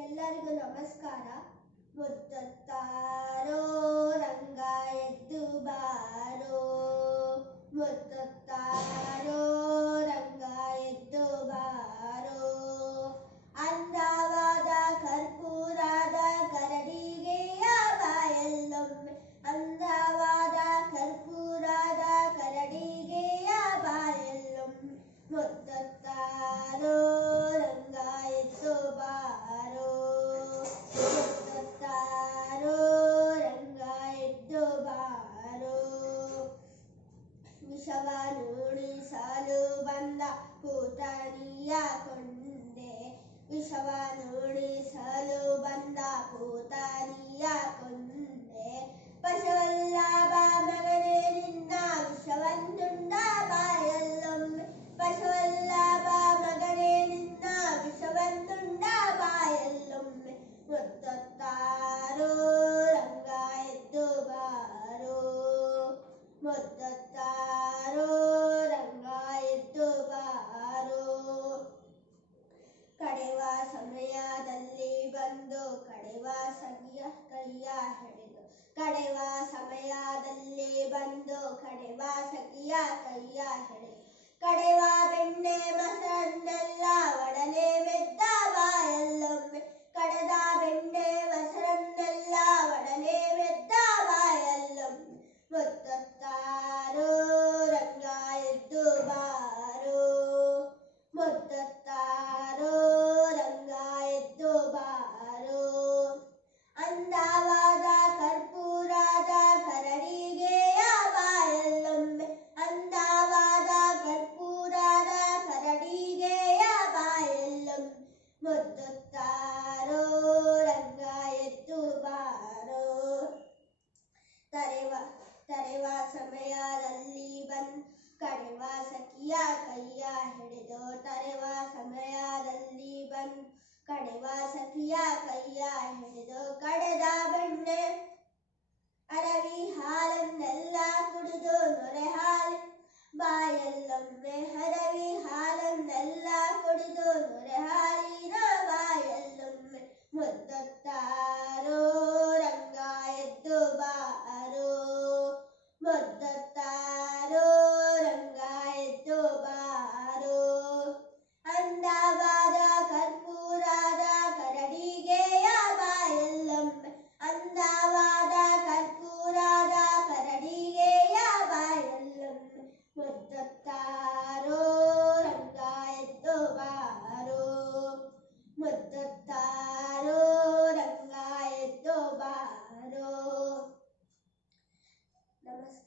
ಎಲ್ಲರಿಗೂ ನಮಸ್ಕಾರ ಮುತ್ತಾರೋ ರಂಗಾಯ విషవనుడి సలు బంద పూతనియ కొందే విషవనుడి సలు బంద పూతనియ కొందే పశువల్లాభ మగనే నిన్న విషవన్నుండ బాయల్లొమ్మె పశువల్లాభ మగనే నిన్న విషవన్నుండ బాయల్లొమ్మె మొత్తం ವಾಸಕಿಯ ಕಯ್ಯಾ ಹೇಳು ಕಡೆವಾ ಸಮಯದಲ್ಲೇ ಬಂದು ಕಡೆವಾ ವಾಸಗಿಯ ಕಯ್ಯಾ ಹೇಳಿದ कड़वा सखिया कैया हिड़ दो कड़दा बंडे अरवी हालम नल्ला Claro.